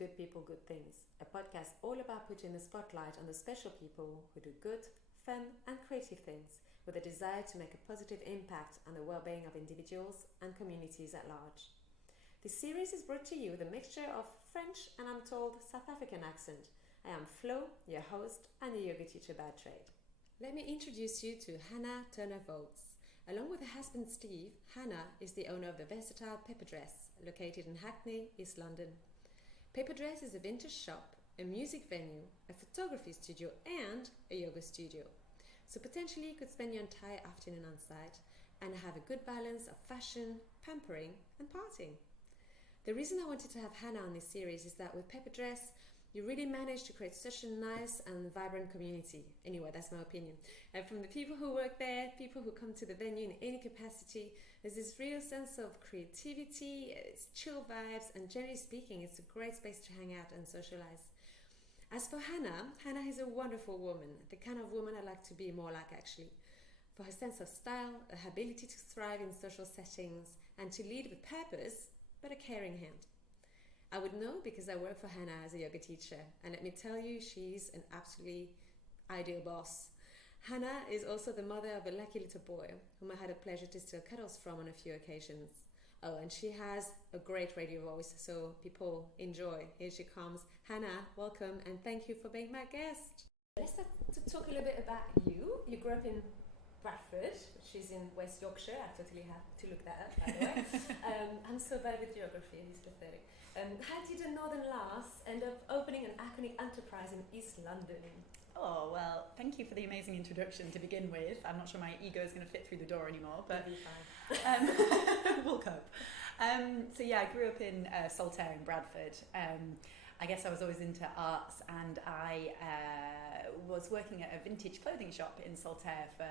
Good People, Good Things, a podcast all about putting the spotlight on the special people who do good, fun and creative things with a desire to make a positive impact on the well-being of individuals and communities at large. This series is brought to you with a mixture of French and, I'm told, South African accent. I am Flo, your host and a yoga teacher by trade. Let me introduce you to Hannah Turner-Voakes. Along with her husband Steve, Hannah is the owner of the versatile Paper Dress, located in Hackney, East London. Paper Dress is a vintage shop, a music venue, a photography studio and a yoga studio. So potentially you could spend your entire afternoon on site and have a good balance of fashion, pampering and partying. The reason I wanted to have Hannah on this series is that with Paper Dress, you really managed to create such a nice and vibrant community. Anyway, that's my opinion. And from the people who work there, people who come to the venue in any capacity, there's this real sense of creativity, it's chill vibes, and generally speaking, it's a great space to hang out and socialize. As for Hannah, Hannah is a wonderful woman, the kind of woman I like to be more like actually. For her sense of style, her ability to thrive in social settings, and to lead with purpose, but a caring hand. I would know because I work for Hannah as a yoga teacher, and let me tell you, she's an absolutely ideal boss. Hannah is also the mother of a lucky little boy, whom I had a pleasure to steal cuddles from on a few occasions. Oh, and she has a great radio voice, so people enjoy. Here she comes. Hannah, welcome, and thank you for being my guest. Let's start to talk a little bit about you. You grew up in Bradford, which is in West Yorkshire. I totally had to look that up, by the way. I'm so bad with geography, it's pathetic. How did a Northern lass end up opening an iconic enterprise in East London? Oh, well, thank you for the amazing introduction to begin with. I'm not sure my ego is going to fit through the door anymore, but we'll cope. So yeah, I grew up in Saltaire in Bradford. I guess I was always into arts, and I was working at a vintage clothing shop in Saltaire for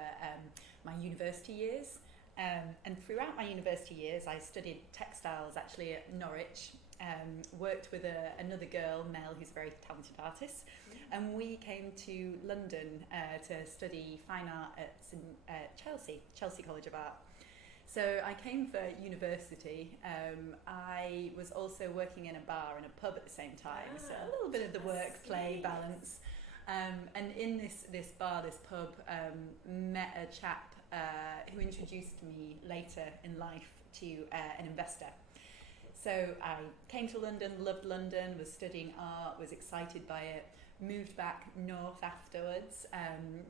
my university years. And throughout my university years, I studied textiles actually at Norwich. Worked with another girl, Mel, who's a very talented artist, and we came to London to study fine art at Chelsea College of Art. So I came for university. I was also working in a bar and a pub at the same time, so a little bit of the work-play balance. And in this bar, this pub, met a chap who introduced me later in life to an investor. So I came to London, loved London, was studying art, was excited by it, moved back north afterwards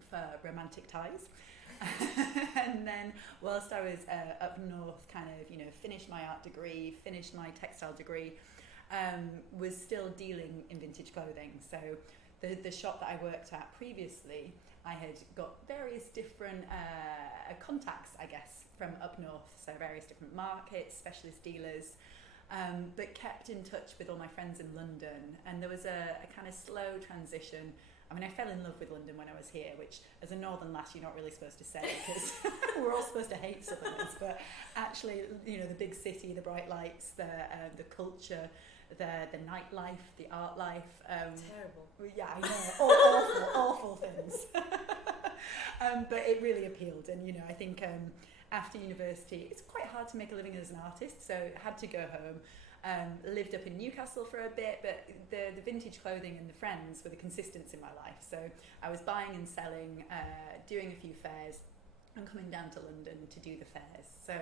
for romantic ties. And then whilst I was up north, kind of, finished my art degree, finished my textile degree, was still dealing in vintage clothing. So the shop that I worked at previously, I had got various different contacts, I guess, from up north. So various different markets, specialist dealers. But kept in touch with all my friends in London, and there was a kind of slow transition. I mean, I fell in love with London when I was here, which as a northern lass you're not really supposed to say, because we're all supposed to hate southerners, but actually, the big city, the bright lights, the culture, the nightlife, the art life. Terrible. Yeah, I know, awful things. But it really appealed, and I think after university, it's quite hard to make a living as an artist, so I had to go home. Lived up in Newcastle for a bit, but the vintage clothing and the friends were the consistents in my life. So I was buying and selling, doing a few fairs, and coming down to London to do the fairs. So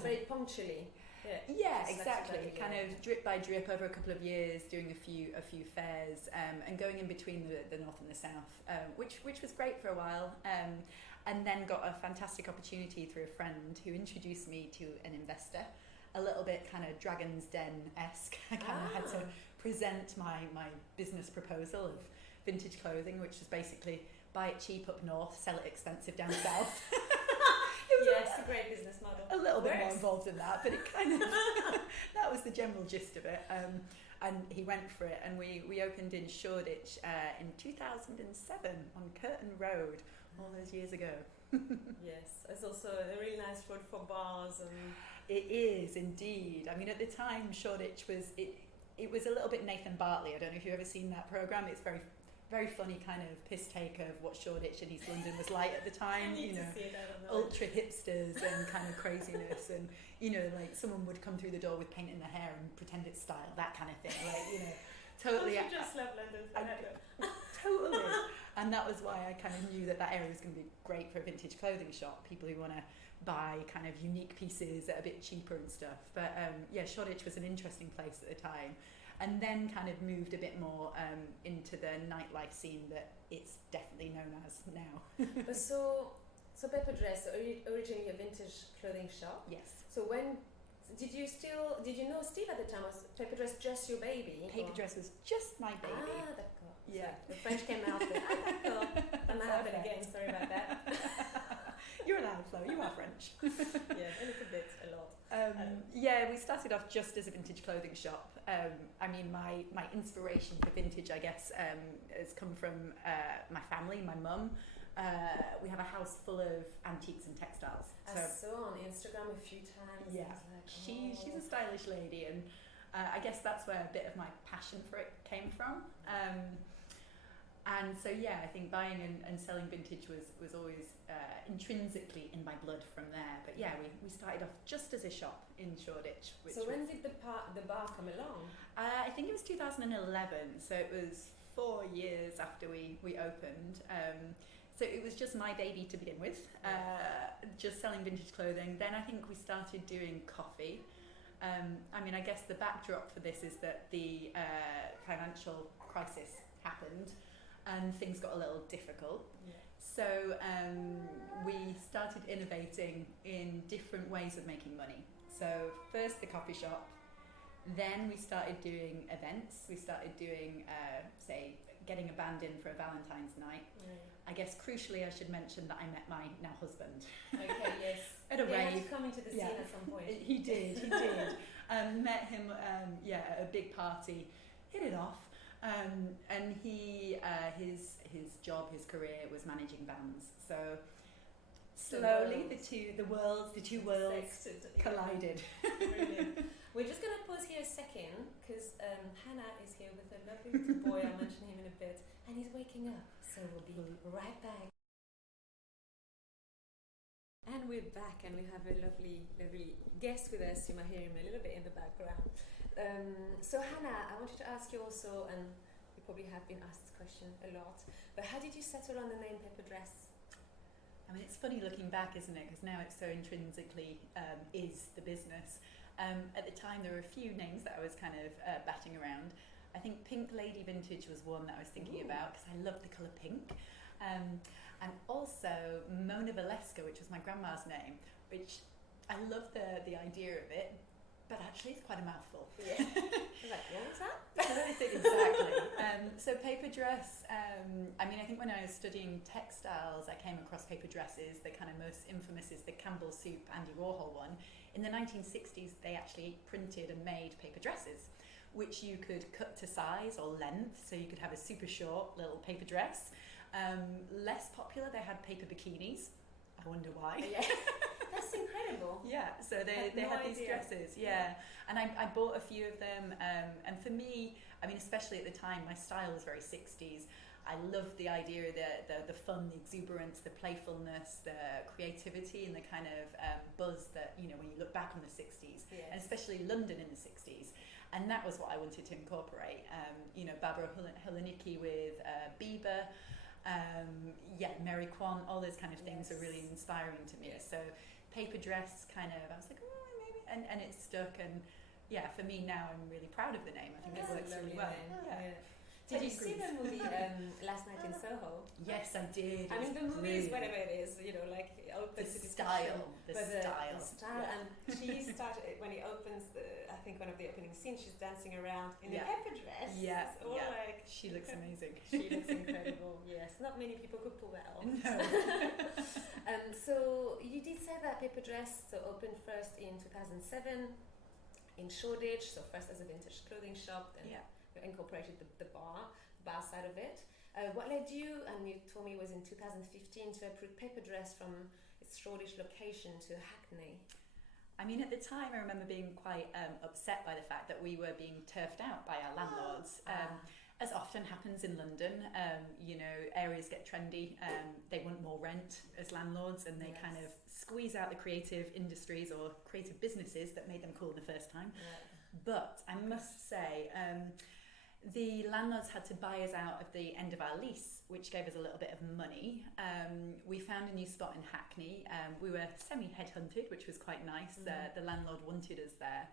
very punctually. Yeah, exactly. Kind of drip by drip over a couple of years, doing a few fairs, and going in between the north and the south, which was great for a while. And then got a fantastic opportunity through a friend who introduced me to an investor, a little bit kind of Dragon's Den-esque. I kind of had to present my business proposal of vintage clothing, which was basically buy it cheap up north, sell it expensive down south. Yes, a great business model. A little bit more involved in that, but it kind of, that was the general gist of it. And he went for it, and we opened in Shoreditch in 2007 on Curtin Road, all those years ago. Yes, it's also a really nice road for bars. And it is indeed. I mean, at the time, Shoreditch was it was a little bit Nathan Bartley. I don't know if you've ever seen that programme. It's very very funny kind of piss take of what Shoreditch and East London was like at the time, ultra hipsters and kind of craziness, and like someone would come through the door with paint in their hair and pretend it's style, that kind of thing, like totally. You just love London. Totally. And that was why I kind of knew that area was going to be great for a vintage clothing shop, people who want to buy kind of unique pieces that are a bit cheaper and stuff. But Shoreditch was an interesting place at the time, and then kind of moved a bit more into the nightlife scene that it's definitely known as now. So Paper Dress, originally a vintage clothing shop. Yes. So when did you know Steve at the time? Was Paper Dress just your baby? Paper Dress was just my baby. Ah, d'accord. Yeah. So the French came out with d'accord. And that happened again, sorry about that. You're allowed, Flo, you are French. Yeah, a little bit, a lot. We started off just as a vintage clothing shop. I mean, my inspiration for vintage, I guess, has come from my family, my mum. We have a house full of antiques and textiles. I saw on Instagram a few times. Yeah, she's a stylish lady, and I guess that's where a bit of my passion for it came from. And so I think buying and selling vintage was always intrinsically in my blood from there. But we started off just as a shop in Shoreditch. So when did the bar come along? I think it was 2011, so it was 4 years after we opened. So it was just my baby to begin with, just selling vintage clothing. Then I think we started doing coffee. I mean, I guess the backdrop for this is that the financial crisis happened and things got a little difficult. Yeah. So we started innovating in different ways of making money. So first the coffee shop, then we started doing events. We started doing, say, getting a band in for a Valentine's night. I guess crucially I should mention that I met my now husband. Okay, yes. At a rave. He had to come into the scene at some point. He did. Met him at a big party, hit it off. And he, his job, his career was managing bands. So slowly the two worlds collided. Brilliant. We're just going to pause here a second because Hannah is here with a lovely little boy. I'll mention him in a bit, and he's waking up. So we'll be right back. And we're back, and we have a lovely guest with us. You might hear him a little bit in the background. So Hannah, I wanted to ask you also, and you probably have been asked this question a lot, but how did you settle on the name Paper Dress? I mean, it's funny looking back, isn't it? Because now it's so intrinsically is the business. At the time, there were a few names that I was kind of batting around. I think Pink Lady Vintage was one that I was thinking about because I love the colour pink. And also Mona Valeska, which was my grandma's name, which I love the idea of it, but actually it's quite a mouthful. Yeah. I was like, what was that? Exactly. So Paper Dress, I mean, I think when I was studying textiles, I came across paper dresses. The kind of most infamous is the Campbell Soup Andy Warhol one. In the 1960s, they actually printed and made paper dresses, which you could cut to size or length, so you could have a super short little paper dress. Less popular, they had paper bikinis. I wonder why. Yeah. That's incredible. Yeah, so they had these dresses, and I bought a few of them, and for me, I mean, especially at the time, my style was very 60s. I loved the idea, the fun, the exuberance, the playfulness, the creativity, and the kind of buzz that, when you look back on the 60s, and especially London in the 60s. And that was what I wanted to incorporate. Barbara Hulanicki with Bieber, Mary Kwan, all those kind of things are really inspiring to me. So paper dress kind of, I was like, maybe, and it stuck. And for me now, I'm really proud of the name. I think it works really well. Did you see the movie Last Night in Soho? Yes, I did. I mean, the movie is whatever it is, like it opens the style. The style, and she started when it opens. I think one of the opening scenes, she's dancing around in a paper dress. Like she looks amazing. She looks incredible. Yes, not many people could pull that off. No. So you did say that Paper Dress opened first in 2007 in Shoreditch. So first as a vintage clothing shop, then. You incorporated the bar side of it. What led you, and you told me it was in 2015, to uproot Paper Dress from its Shoreditch location to Hackney? I mean, at the time, I remember being quite upset by the fact that we were being turfed out by our landlords. as often happens in London, you know, areas get trendy, they want more rent as landlords, and they kind of squeeze out the creative industries or creative businesses that made them cool the first time. But I must say, the landlords had to buy us out of the end of our lease, which gave us a little bit of money. We found a new spot in Hackney. We were semi-headhunted, which was quite nice. The landlord wanted us there.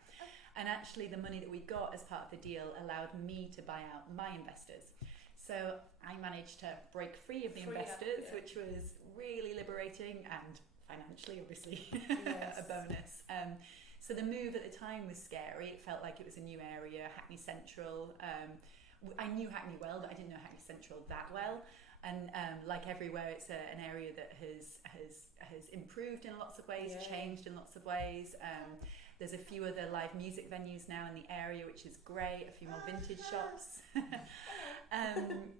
And actually the money that we got as part of the deal allowed me to buy out my investors. So I managed to break free of the investors, which was really liberating and financially, obviously, a bonus. So the move at the time was scary. It felt like it was a new area, Hackney Central. I knew Hackney well, but I didn't know Hackney Central that well. And like everywhere, it's an area that has improved in lots of ways, changed in lots of ways. There's a few other live music venues now in the area, which is great, a few more vintage shops.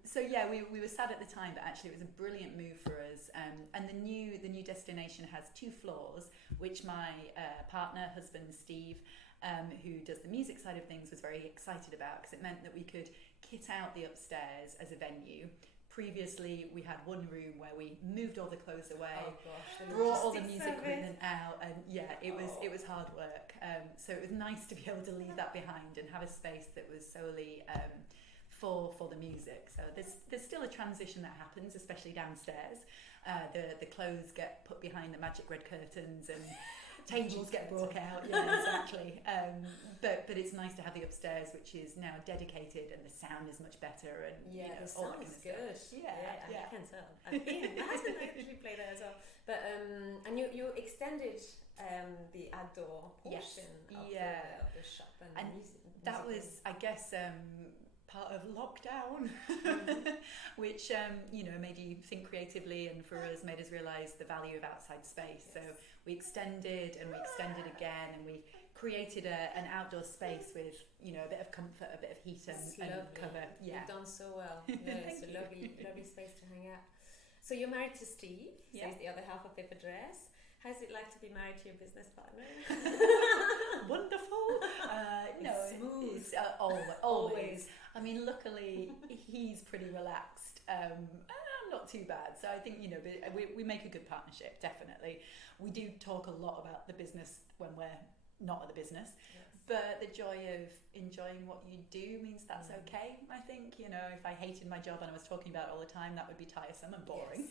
So yeah, we were sad at the time, but actually it was a brilliant move for us. And the new destination has 2 floors, which my partner, husband Steve, who does the music side of things, was very excited about, because it meant that we could kit out the upstairs as a venue. Previously, we had one room where we moved all the clothes away, brought all the music equipment out, and it was hard work. So it was nice to be able to leave that behind and have a space that was solely for the music. So there's still a transition that happens, especially downstairs. The clothes get put behind the magic red curtains and tables get brought out. Yeah, exactly. But it's nice to have the upstairs, which is now dedicated, and the sound is much better. And the all sound that is kind of good. stuff. I can tell. My husband actually played there as well. But and you extended the outdoor portion of the shop and music. That was, I guess, part of lockdown, which made you think creatively, and for us made us realise the value of outside space. So we extended and we extended again, and we created an outdoor space with a bit of comfort, a bit of heat and cover. You've done so well. It's a lovely space to hang out. So you're married to Steve, says the other half of the address. How's it like to be married to your business partner? Wonderful. Smooth. It's, always. I mean, luckily he's pretty relaxed. I'm not too bad. So I think we make a good partnership. Definitely. We do talk a lot about the business when we're not at the business. But the joy of enjoying what you do means that's okay. I think, if I hated my job and I was talking about it all the time, that would be tiresome and boring.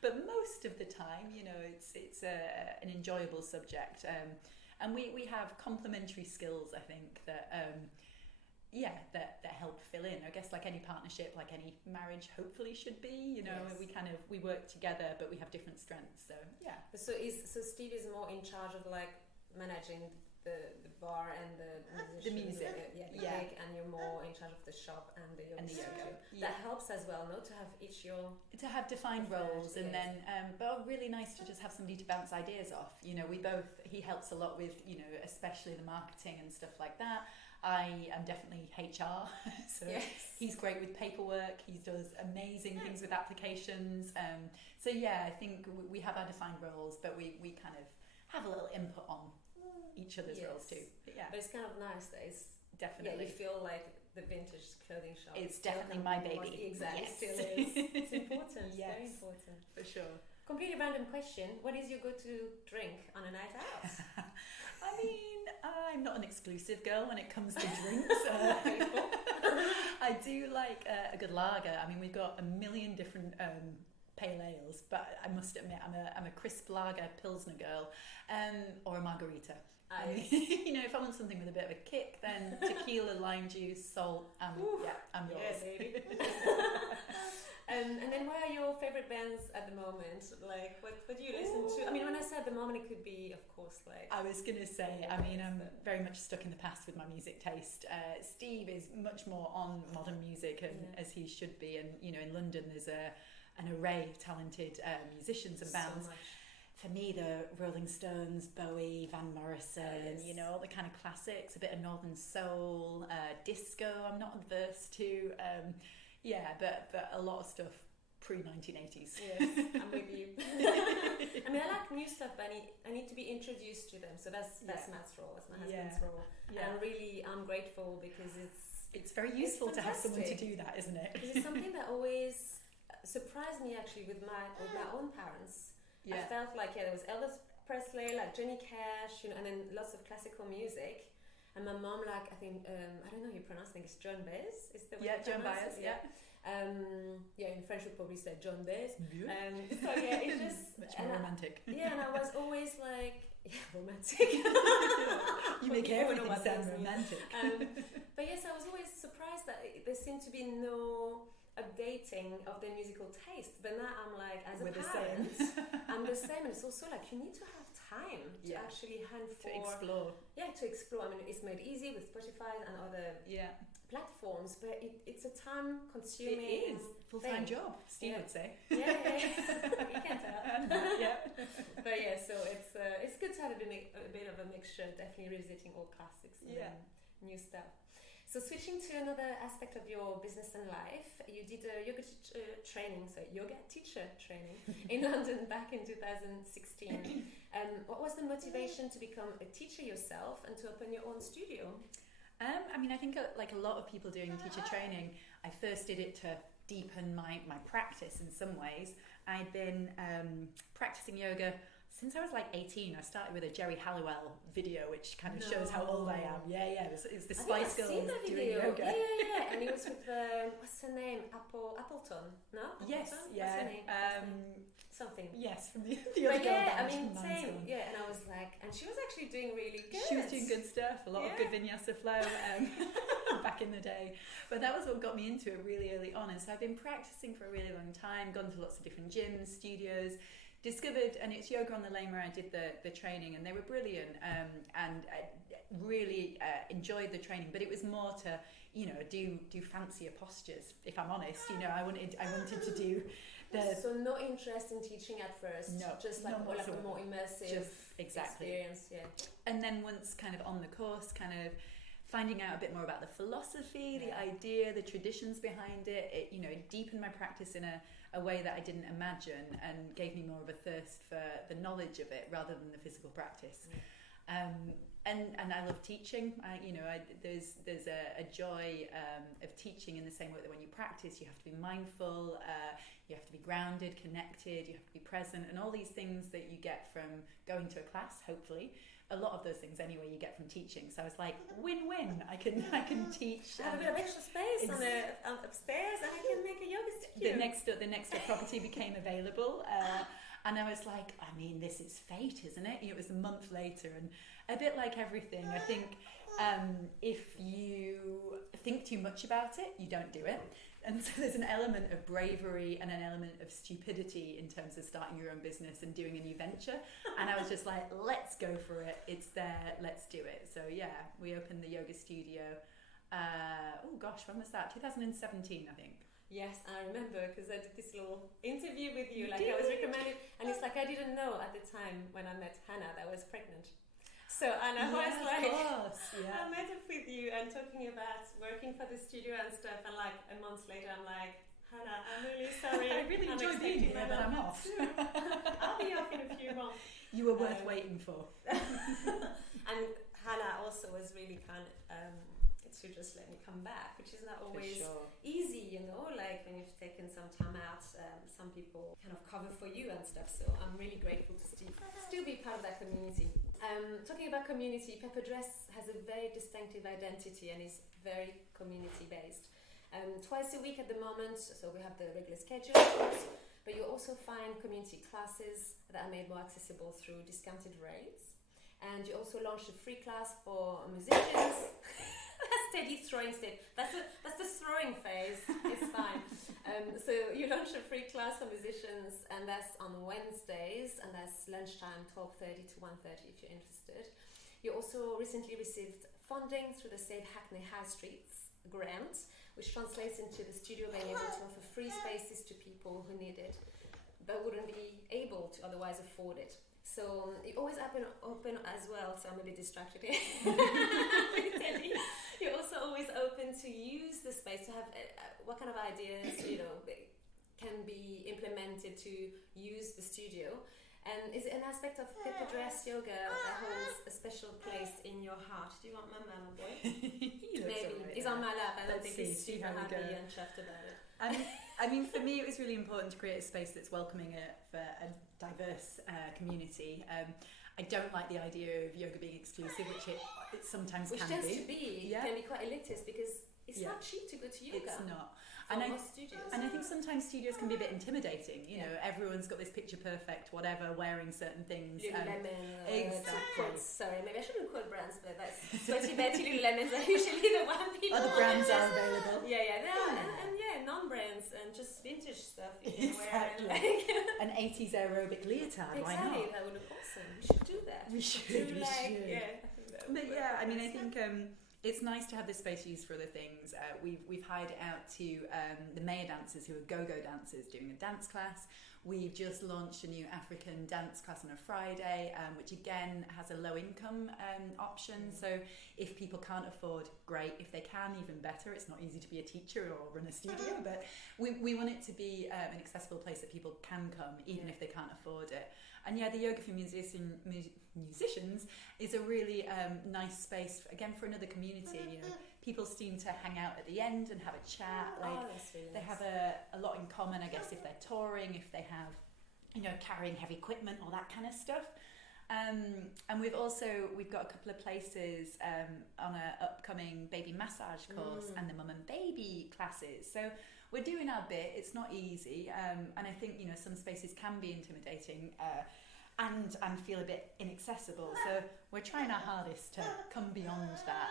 But most of the time, it's an enjoyable subject. And we have complementary skills, I think, that help fill in. I guess like any partnership, like any marriage hopefully should be, we work together, but we have different strengths. So yeah. So Steve is more in charge of like managing the bar and the music, gig, and you're more in charge of the shop and the yoga. That helps as well, to have defined roles, and then but really nice to just have somebody to bounce ideas off. He helps a lot with especially the marketing and stuff like that. I am definitely HR, so he's great with paperwork. He does amazing things with applications. So I think we have our defined roles, but we kind of have a little input on each other's roles too. But it's kind of nice that it's definitely you feel like the vintage clothing shop. It's definitely my baby. Exactly. Yes. Still is. It's important. Very important. For sure. Completely random question. What is your go-to drink on a night out? I mean, I'm not an exclusive girl when it comes to drinks. I do like a good lager. I mean, we've got a million different pale ales, but I must admit I'm a crisp lager pilsner girl, or a margarita. If I want something with a bit of a kick, then tequila, lime juice, salt, I'm yours. Yeah, baby. And then what are your favourite bands at the moment? Like, what do you listen to? I mean, when I say at the moment, it could be, of course, like... I was going to say, I'm very much stuck in the past with my music taste. Steve is much more on modern music, and as he should be. And, in London, there's an array of talented musicians and bands. So much. For me, the Rolling Stones, Bowie, Van Morrison, all the kind of classics, a bit of Northern Soul, disco, I'm not adverse to... but a lot of stuff pre-1980s. Yes, I'm with you. I mean, I like new stuff, but I need to be introduced to them. So that's Matt's role, that's my husband's role. Yeah. And I'm grateful because It's very useful to have someone to do that, isn't it? It's something that always surprised me actually with my own parents. I felt like there was Elvis Presley, like Johnny Cash, and then lots of classical music. And my mom, like, I think, I don't know how you pronounce it, I think it's John Baez? Is the way you John pronounce Baez, it? In French we'd probably say John Baez. Yeah. So it's just... Much more romantic. And I was always like, romantic. You make everything sound romantic. But yes, I was always surprised that there seemed to be no updating of their musical taste. But now I'm like, as a parent, I'm the same. And it's also like, you need to have time to actually hunt for... To explore. Yeah, to explore. I mean, it's made easy with Spotify and other platforms, but it's a time-consuming... It is. Full-time job, Steve would say. Yeah. You can tell. But so it's good to have a bit of a mixture, definitely revisiting old classics and new stuff. So switching to another aspect of your business and life, you did a yoga teacher training in London back in 2016. What was the motivation to become a teacher yourself and to open your own studio? I think like a lot of people doing teacher training, I first did it to deepen my practice in some ways. I'd been practicing yoga since I was like 18. I started with a Jerry Halliwell video, which kind of shows how old I am. It's the Spice Girls doing yoga. Yeah. And it was with, what's her name? Appleton? No? Yes, Appleton? What's her name? Something. Yes, from the other girl band. Same. Yeah, and I was like, and she was actually doing really good. She was doing good stuff, a lot of good vinyasa flow back in the day. But that was what got me into it really early on. And so I've been practicing for a really long time, gone to lots of different gyms, studios, discovered, and it's Yoga on the Lane where I did the training, and they were brilliant, and I really enjoyed the training, but it was more to, do fancier postures, if I'm honest. I wanted to do so no interest in teaching at first, just like a more immersive experience. And then once kind of on the course, kind of finding out a bit more about the philosophy, the idea, the traditions behind it, deepened my practice in a way that I didn't imagine, and gave me more of a thirst for the knowledge of it rather than the physical practice. And I love teaching. There's a joy of teaching in the same way that when you practice, you have to be mindful, you have to be grounded, connected, you have to be present, and all these things that you get from going to a class, hopefully. A lot of those things anyway you get from teaching. So I was like, win-win. I can teach. I have a bit of extra space upstairs, and I can make a yoga studio. The next door property became available, and I was like, this is fate, isn't it? It was a month later, and a bit like everything, I think if you think too much about it, you don't do it. And so there's an element of bravery and an element of stupidity in terms of starting your own business and doing a new venture. And I was just like, let's go for it. It's there. Let's do it. So we opened the yoga studio. When was that? 2017, I think. Yes, I remember, because I did this little interview with you. Like, I was recommended, and it's like I didn't know at the time when I met Hannah that I was pregnant. So, and I was like, I met up with you and talking about working for the studio and stuff, and like a month later I'm like, Hannah, I'm really sorry. I really enjoyed being here, but I'm off. I'll be off in a few months. You were worth waiting for. And Hannah also was really kind to just let me come back, which is not always easy, like when you've taken some time out, some people kind of cover for you and stuff, so I'm really grateful to still be part of that community. Talking about community, Pepper Dress has a very distinctive identity and is very community based. Twice a week at the moment, so we have the regular schedule, of course, but you also find community classes that are made more accessible through discounted rates, and you also launched a free class for musicians. Steady throwing state. That's the throwing phase. It's fine. So you launched a free class for musicians, and that's on Wednesdays, and that's lunchtime, 12:30 to 1:30 if you're interested. You also recently received funding through the Save Hackney High Streets grant, which translates into the studio being able to offer free spaces to people who need it, but wouldn't be able to otherwise afford it. So you always open as well, so I'm a bit distracted here. You're also always open to use the space to have what kind of ideas can be implemented to use the studio. And is it an aspect of paper dress yoga that holds a special place in your heart? Do you want my man, boy? He looks Maybe. alright, He's on my lap. I don't think he's see super how we happy go. and chuffed about it. I mean, for me, it was really important to create a space that's welcoming for a diverse community. I don't like the idea of yoga being exclusive, which it sometimes which can be. Which tends to be. Yeah. Can be quite elitist because it's not cheap to go to yoga. It's not. Most studios. And I think sometimes studios can be a bit intimidating. You know, everyone's got this picture perfect, whatever, wearing certain things. Lululemon. Exactly. Sorry, maybe I shouldn't quote brands, but that's Sweaty Betty, Lululemons are usually the one people. Other brands are available. Yeah, they are, and non-brands and just vintage stuff you can exactly. wear. An 80s aerobic leotard. Exactly, why not? That would look awesome. We should do that. We should. Yeah. But yeah, I mean, I think. It's nice to have this space used for other things. We've hired it out to the Mare dancers who are go-go dancers doing a dance class. We've just launched a new African dance class on a Friday, which again has a low-income option. So if people can't afford, great. If they can, even better. It's not easy to be a teacher or run a studio, but we want it to be an accessible place that people can come, even if they can't afford it. And yeah, the Yoga for musicians is a really nice space, again, for another community. You know, people seem to hang out at the end and have a chat. They have a lot in common, I guess, if they're touring, if they have, you know, carrying heavy equipment, all that kind of stuff. And we've got a couple of places on an upcoming baby massage course and the mum and baby classes. So we're doing our bit. It's not easy, and I think, you know, some spaces can be intimidating and feel a bit inaccessible. So we're trying our hardest to come beyond that.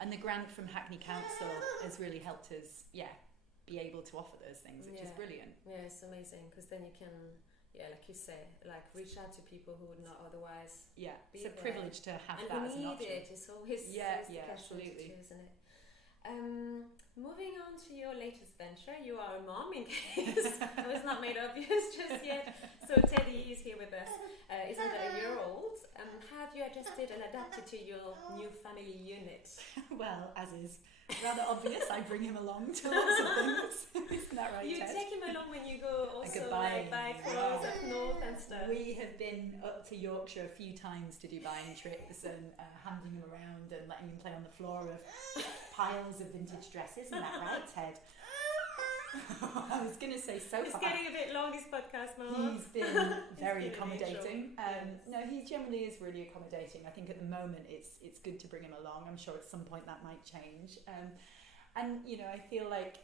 And the grant from Hackney Council has really helped us, be able to offer those things, which is brilliant. Yeah, it's amazing because then you can, like you say, like reach out to people who would not otherwise. Yeah, be it's a privilege to have and that as an option. It's always absolutely, isn't it? Moving on to your latest venture, you are a mom, in case it was not made obvious just yet. So Teddy is here with us. Is under a year old. Have you adjusted and adapted to your new family unit? Well, as is rather obvious, I bring him along to lots of things. Isn't that right, You Ted? take him along when you go also buying. buy clothes up north and stuff. We have been up to Yorkshire a few times to do buying trips and handing him around and letting him play on the floor of piles of vintage dresses. Isn't that right, Ted? I was going to say so It's far. getting a bit long, this podcast, Mom. He's been very accommodating. No, he generally is really accommodating. I think at the moment it's good to bring him along. I'm sure at some point that might change. And, you know, I feel like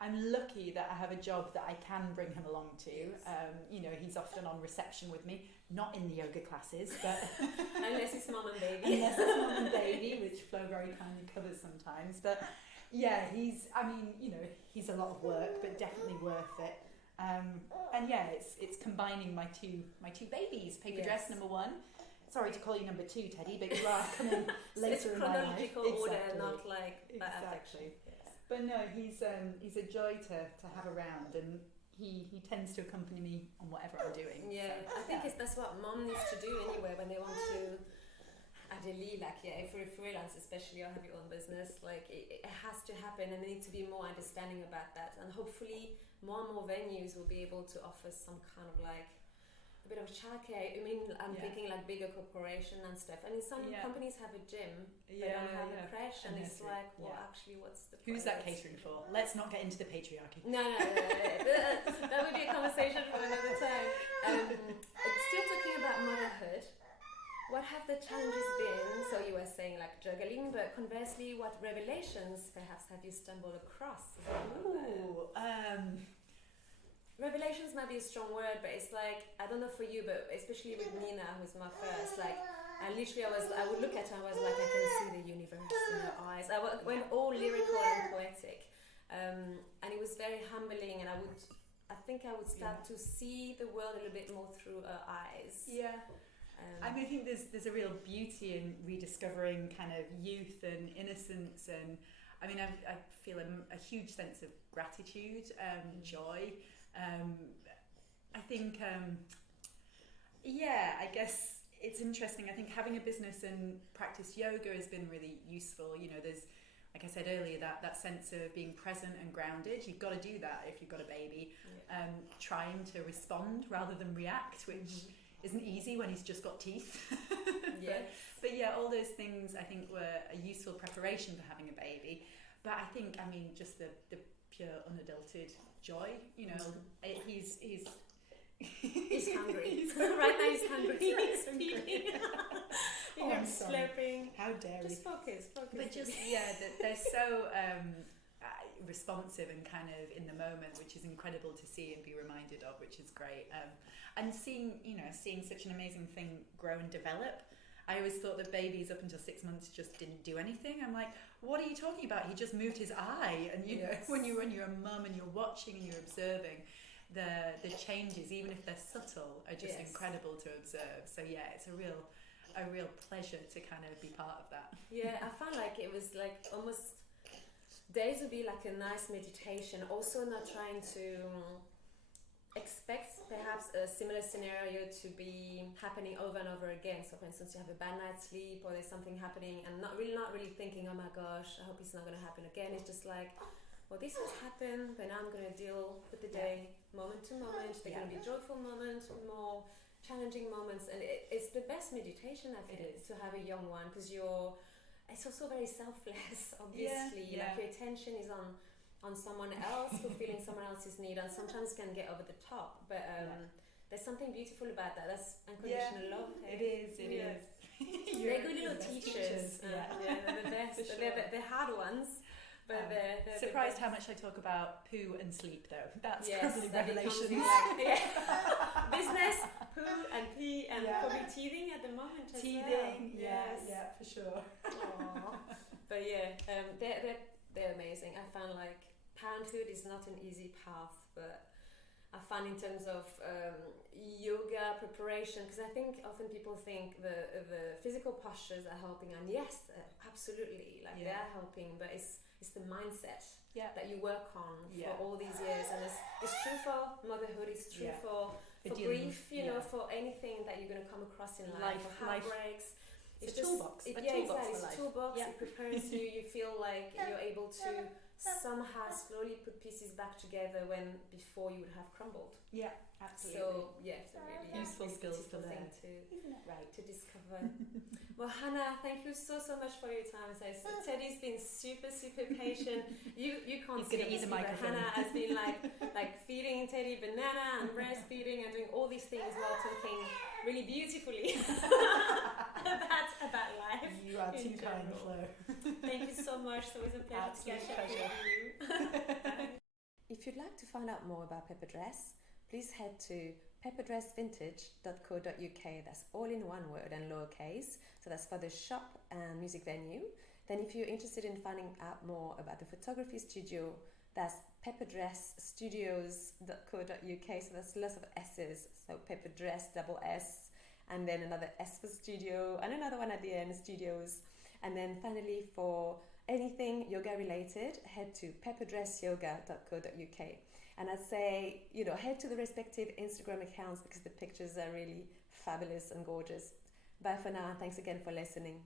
I'm lucky that I have a job that I can bring him along to. You know, he's often on reception with me, not in the yoga classes, but unless it's mum and baby. Unless it's mum and baby, which Flo very kindly covers sometimes. But yeah, he's a lot of work, but definitely worth it. And yeah, it's combining my two babies. Paper dress number 1. Sorry to call you number 2, Teddy, but you are coming later in my life. It's chronological order, not like that affection. Yes. But no, he's a joy to have around, and he tends to accompany me on whatever I'm doing. Yeah, so, I think that's what mom needs to do anyway when they want to. Ideally, if you're a freelance, especially, or have your own business, it has to happen, and they need to be more understanding about that. And hopefully, more and more venues will be able to offer some kind of a bit of childcare. I mean, I'm thinking bigger corporation and stuff. I mean, some companies have a gym, they don't have a creche, and it's actually, what's the point? Who's that catering for? Let's not get into the patriarchy. No. That would be a conversation for another time. Still talking about motherhood. What have the challenges been? So you were saying juggling, but conversely, what revelations perhaps have you stumbled across? Ooh, revelations might be a strong word, but it's I don't know for you, but especially with Nina, who's my first, I would look at her, I was I can see the universe in her eyes. I went all lyrical and poetic, and it was very humbling, and I think I would start to see the world a little bit more through her eyes. Yeah. I think there's a real beauty in rediscovering kind of youth and innocence, and I mean I feel a huge sense of gratitude, joy. I think I guess it's interesting. I think having a business and practice yoga has been really useful. You know, like I said earlier, that sense of being present and grounded. You've got to do that if you've got a baby. Trying to respond rather than react, which isn't easy when he's just got teeth. But yeah, all those things I think were a useful preparation for having a baby. But I think, I mean, just the pure unadulterated joy, you know, he's hungry. Right now he's hungry. He's feeding. I'm slurping. How dare we? Just focus. But just, they're so responsive and kind of in the moment, which is incredible to see and be reminded of, which is great. And seeing such an amazing thing grow and develop. I always thought that babies up until 6 months just didn't do anything. I'm like, what are you talking about? He just moved his eye. And you know, when you're a mum and you're watching and you're observing, the changes, even if they're subtle, are just incredible to observe. So yeah, it's a real pleasure to kind of be part of that. Yeah, I found like it was like almost days would be like a nice meditation. Also not trying to expect perhaps a similar scenario to be happening over and over again. So for instance, you have a bad night's sleep or there's something happening and not really thinking, oh my gosh, I hope it's not going to happen again. It's just like, well, this has happened, but now I'm going to deal with the day moment to moment. They're going to be joyful moments, more challenging moments, and it's the best meditation I think to have a young one, because it's also very selfless, obviously. Like your attention is on someone else, fulfilling someone else's need, and sometimes can get over the top, but there's something beautiful about that. That's unconditional love. It is. They're good little teachers. They're the best. Sure. They're the hard ones. But they're surprised how much I talk about poo and sleep, though. That's probably revelation. Business, poo and pee, and probably teething at the moment as teething, well. yeah, for sure. But they're amazing. I found like parenthood is not an easy path, but I find in terms of yoga preparation, because I think often people think the physical postures are helping, and yes, absolutely, like they are helping, but it's the mindset that you work on for all these years, and it's true for motherhood, it's true for grief, you know, for anything that you're going to come across in life, for heartbreaks. It's a toolbox. It's a toolbox. It prepares you. You feel like you're able to somehow slowly put pieces back together when before you would have crumbled. Yeah, absolutely. So it's a really useful skills to learn. Isn't it right? To discover. Well, Hannah, thank you so much for your time. So Teddy's been super patient. You can't see it, but Hannah has been like feeding Teddy banana and breastfeeding and doing all these things while talking really beautifully about life. You are too kind, Flo. Thank you so much. So it was a pleasure to catch up with you. If you'd like to find out more about Pepper Dress, please head to pepperdressvintage.co.uk. That's all in one word and lowercase. So that's for the shop and music venue. Then if you're interested in finding out more about the photography studio, that's pepperdressstudios.co.uk. So that's lots of S's. So pepperdress, double S, and then another S for studio, and another one at the end, studios. And then finally, for anything yoga related, head to pepperdressyoga.co.uk. And I'd say, head to the respective Instagram accounts because the pictures are really fabulous and gorgeous. Bye for now. Thanks again for listening.